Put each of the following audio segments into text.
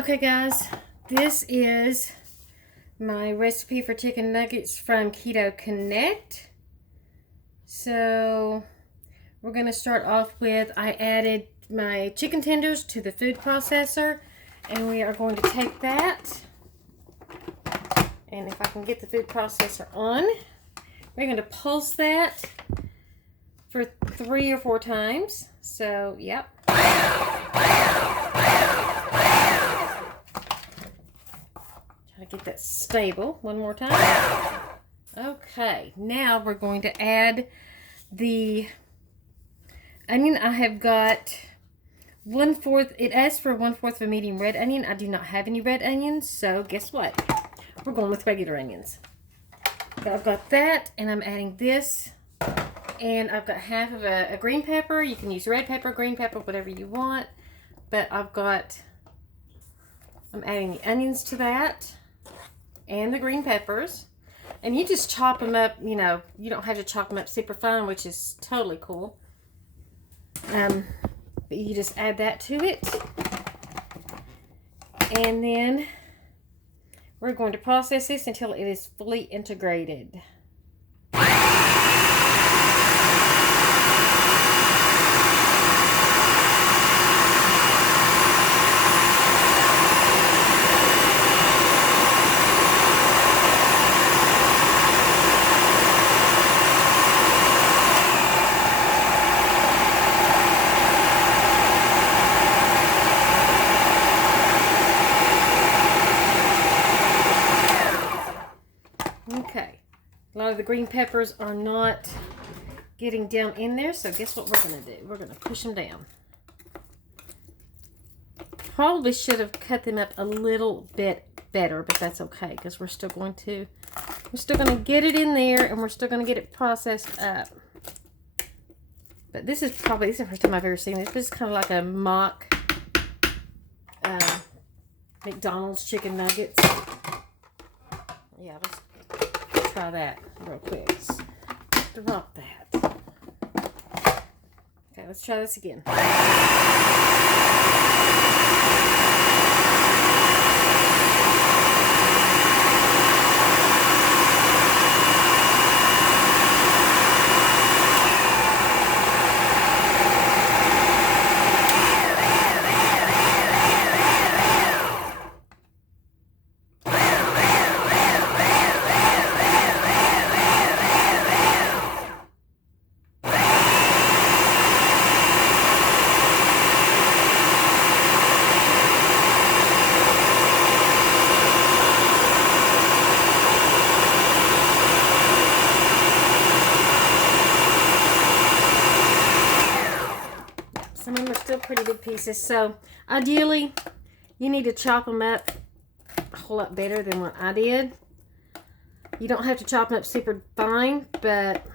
Okay guys, this is my recipe for chicken nuggets from Keto Connect. So we're going to start off with, I added my chicken tenders to the food processor, and we are going to take that, and if I can get the food processor on, we're going to pulse that for 3 or 4 times. So yep. Get that stable one more time. Okay, now we're going to add the onion. I have got 1/4. It asks for 1/4 of a medium red onion. I do not have any red onions, so guess what? We're going with regular onions. So I've got that, and I'm adding this, and I've got half of a green pepper. You can use red pepper, green pepper, whatever you want, but I'm adding the onions to that. And the green peppers, and you just chop them up. You know, you don't have to chop them up super fine, which is totally cool. But you just add that to it, and then we're going to process this until it is fully integrated. Okay, a lot of the green peppers are not getting down in there, so guess what we're going to do? We're going to push them down. Probably should have cut them up a little bit better, but that's okay, because we're still going to get it in there, and we're still going to get it processed up. But this is the first time I've ever seen this. This is kind of like a mock McDonald's chicken nuggets. Yeah, let's try that real quick. Drop that. Okay, let's try this again. Some of them are still pretty big pieces, so ideally you need to chop them up a whole lot better than what I did. You don't have to chop them up super fine, but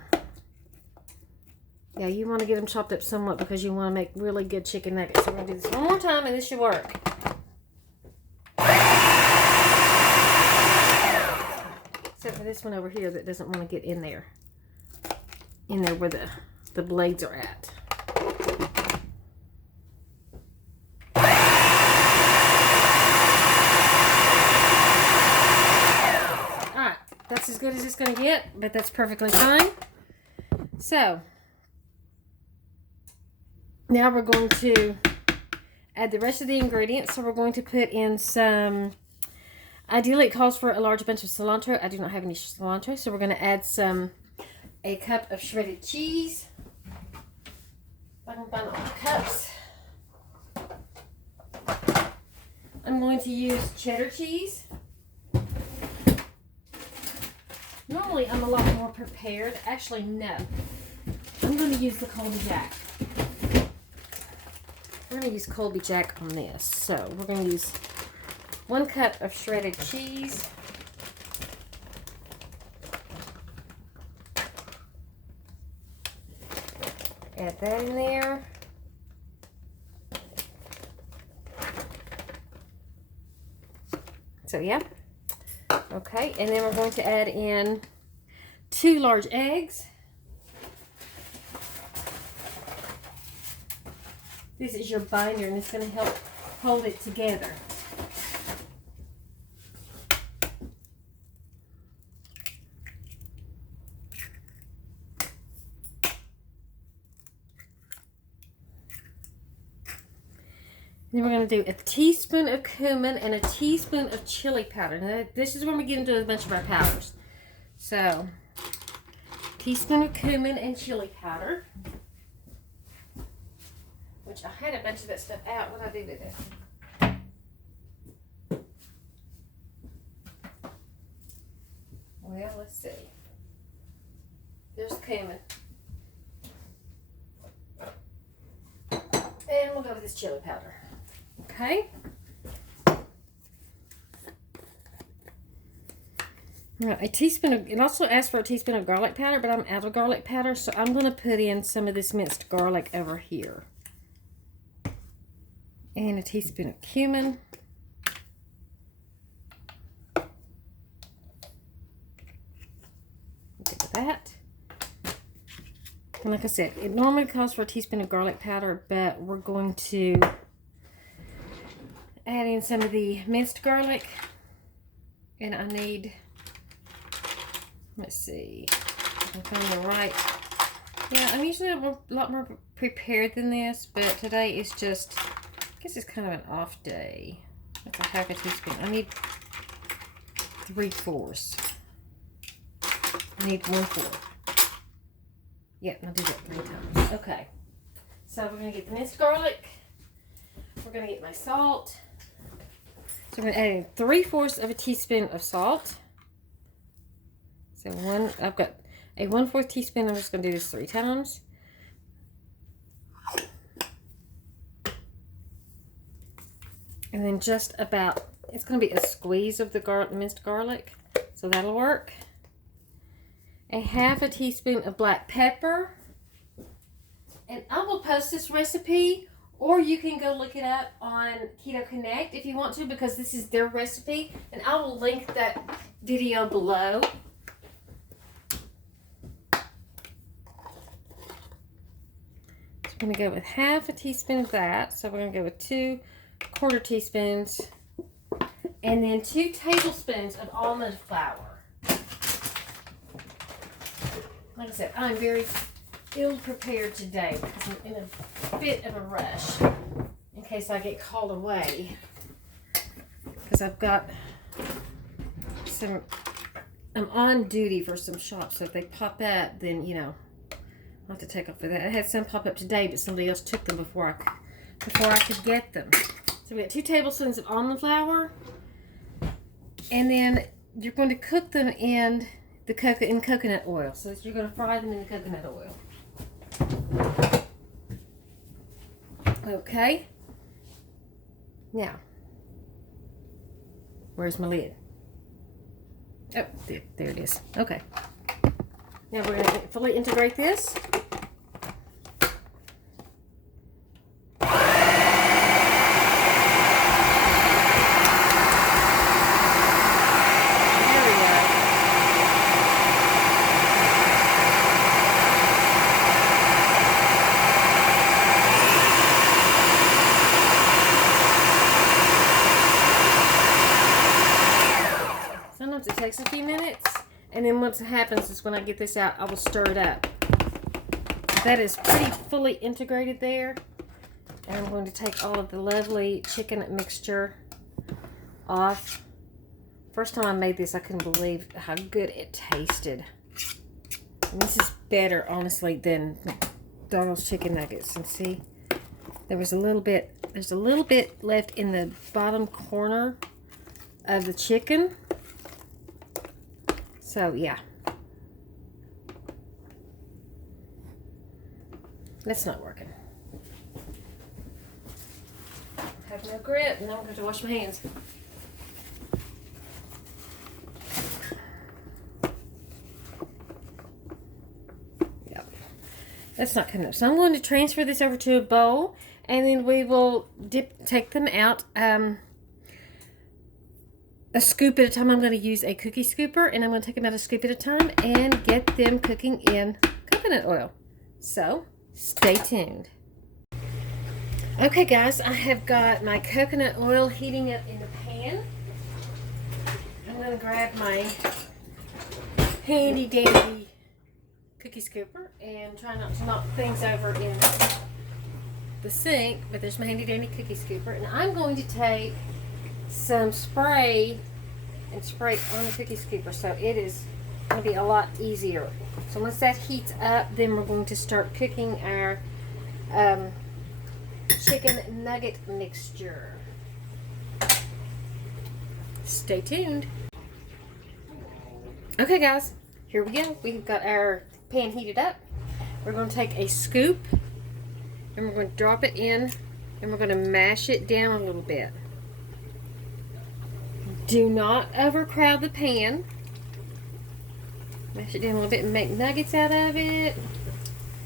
yeah, you want to get them chopped up somewhat because you want to make really good chicken nuggets. So we're going to do this one more time, and this should work. Except for this one over here that doesn't want to get in there where the blades are at. That's as good as it's going to get, but that's perfectly fine. So, now we're going to add the rest of the ingredients. So we're going to put in some, ideally it calls for a large bunch of cilantro. I do not have any cilantro, so we're going to add a cup of shredded cheese. If I can find all the cups. I'm going to use cheddar cheese. Normally, I'm a lot more prepared. Actually, no. I'm going to use the Colby Jack. We're going to use Colby Jack on this. So, we're going to use 1 cup of shredded cheese. Add that in there. So, yeah. Okay, and then we're going to add in 2 large eggs. This is your binder, and it's going to help hold it together. Then we're going to do a teaspoon of cumin and a teaspoon of chili powder. Now, this is when we get into a bunch of our powders. So, teaspoon of cumin and chili powder. Which I had a bunch of that stuff out. What did I do with it? Well, let's see. There's cumin. And we'll go with this chili powder. Okay. Now, a teaspoon of, it also asks for a teaspoon of garlic powder, but I'm out of garlic powder, so I'm going to put in some of this minced garlic over here. And a teaspoon of cumin. Look at that. And like I said, it normally calls for a teaspoon of garlic powder, but we're going to add in some of the minced garlic. And I need, let's see, if I can find the right. Yeah, I'm usually a lot more prepared than this, but today is just, I guess it's kind of an off day. That's a half a teaspoon. I need 3/4. I need 1/4. Yep, I'll do that 3 times. Okay. So we're going to get the minced garlic. We're going to get my salt. So we're going to add in 3/4 of a teaspoon of salt. So I've got a 1/4 teaspoon. I'm just going to do this 3 times. And then just about, it's going to be a squeeze of the minced garlic. So that'll work. A half a teaspoon of black pepper. And I will post this recipe, or you can go look it up on Keto Connect if you want to, because this is their recipe. And I will link that video below. So I'm going to go with half a teaspoon of that. So we're going to go with 2 1/4 teaspoons. And then 2 tablespoons of almond flour. Like I said, I'm very ill-prepared today because I'm in a bit of a rush in case I get called away. Because I've got some, I'm on duty for some shops, so if they pop up, then, you know, I'll have to take off for that. I had some pop up today, but somebody else took them before I could get them. So we got 2 tablespoons of almond flour, and then you're going to cook them in the coconut oil. So you're going to fry them in the coconut oil. Okay. Now, where's my lid? Oh, there it is. Okay. Now we're going to fully integrate this. It takes a few minutes, and then once it happens is when I get this out, I will stir it up. That is pretty fully integrated there, and I'm going to take all of the lovely chicken mixture off. First time I made this, I couldn't believe how good it tasted. And this is better, honestly, than McDonald's chicken nuggets. And see, there's a little bit left in the bottom corner of the chicken. So, yeah. That's not working. I have no grip, and now I'm going to wash my hands. Yep. That's not good enough. So I'm going to transfer this over to a bowl, and then we will take them out. A scoop at a time. I'm going to use a cookie scooper, and I'm going to take them out a scoop at a time and get them cooking in coconut oil. So, stay tuned. Okay, guys, I have got my coconut oil heating up in the pan. I'm going to grab my handy dandy cookie scooper and try not to knock things over in the sink, but there's my handy dandy cookie scooper. And I'm going to take some spray and spray on the cookie scooper, so it is going to be a lot easier. So once that heats up, then we're going to start cooking our chicken nugget mixture. Stay tuned. Okay guys, here we go. We've got our pan heated up. We're going to take a scoop and we're going to drop it in and we're going to mash it down a little bit. Do not overcrowd the pan. Mash it down a little bit and make nuggets out of it.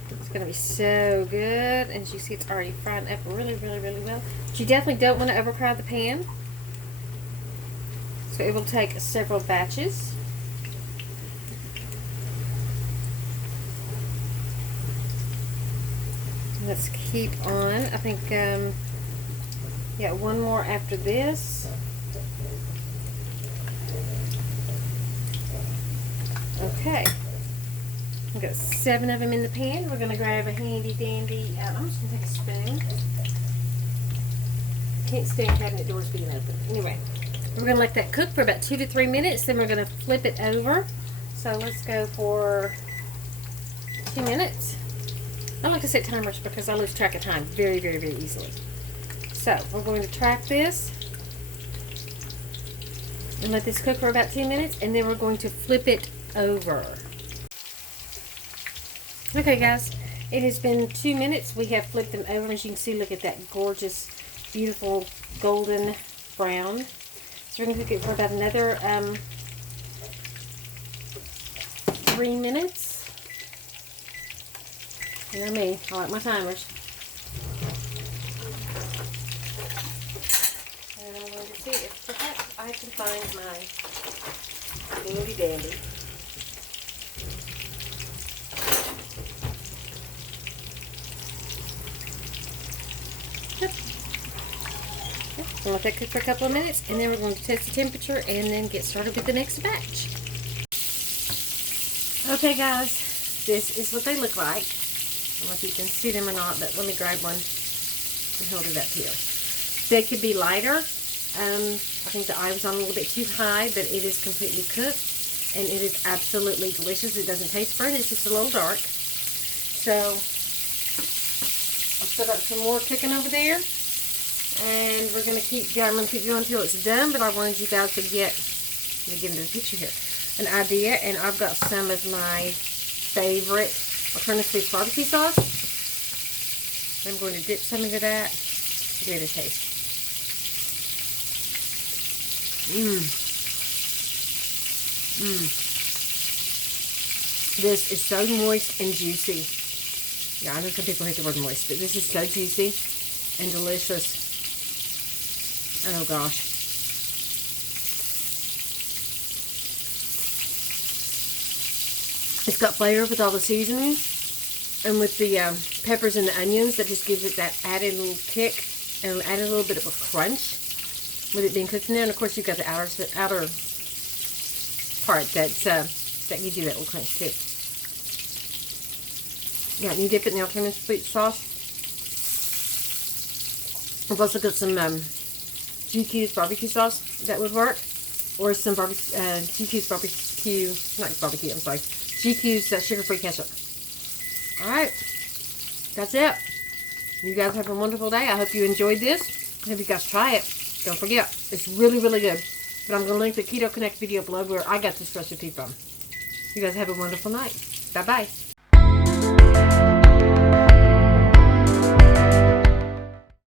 It's going to be so good. And as you see, it's already frying up really, really, really well. But you definitely don't want to overcrowd the pan. So it will take several batches. Let's keep on. I think, yeah, one more after this. Okay. We've got 7 of them in the pan. We're going to grab a handy dandy, I'm just going to take a spoon. Can't stand cabinet doors being open. Anyway, we're going to let that cook for about 2 to 3 minutes. Then we're going to flip it over. So let's go for 2 minutes. I like to set timers because I lose track of time very, very, very easily. So we're going to track this and let this cook for about 2 minutes, and then we're going to flip it over. Okay guys, it has been 2 minutes. We have flipped them over. As you can see, look at that gorgeous, beautiful golden brown. So we're going to cook it for about another 3 minutes. You know me, I like my timers. And I'm going to see if perhaps I can find my handy dandy. Yep. We'll let that cook for a couple of minutes, and then we're going to test the temperature and then get started with the next batch. Okay guys, this is what they look like. I don't know if you can see them or not, but let me grab one and hold it up here. They could be lighter. I think the eye was on a little bit too high, but it is completely cooked, and it is absolutely delicious. It doesn't taste burnt, it's just a little dark. So, I'll set up some more cooking over there, and we're going to keep going. I'm going to keep going until it's done, but I wanted you guys to get, let me get into the picture here, an idea, and I've got some of my favorite alternative barbecue sauce. I'm going to dip some into that to give it a taste. This is so moist and juicy. Yeah, I know some people hate the word moist, but this is so juicy and delicious. Oh gosh. It's got flavor with all the seasoning, and with the peppers and the onions, that just gives it that added little kick and added a little bit of a crunch with it being cooked in there. And of course, you've got the outer part that gives you that little crunch too. Yeah, and you dip it in the alternative sweet sauce. I've also got some GQ's barbecue sauce that would work, or some GQ's barbecue, not barbecue, I'm sorry, GQ's sugar-free ketchup. Alright, that's it. You guys have a wonderful day. I hope you enjoyed this. I hope you guys try it. Don't forget, it's really, really good. But I'm going to link the Keto Connect video below where I got this recipe from. You guys have a wonderful night. Bye-bye.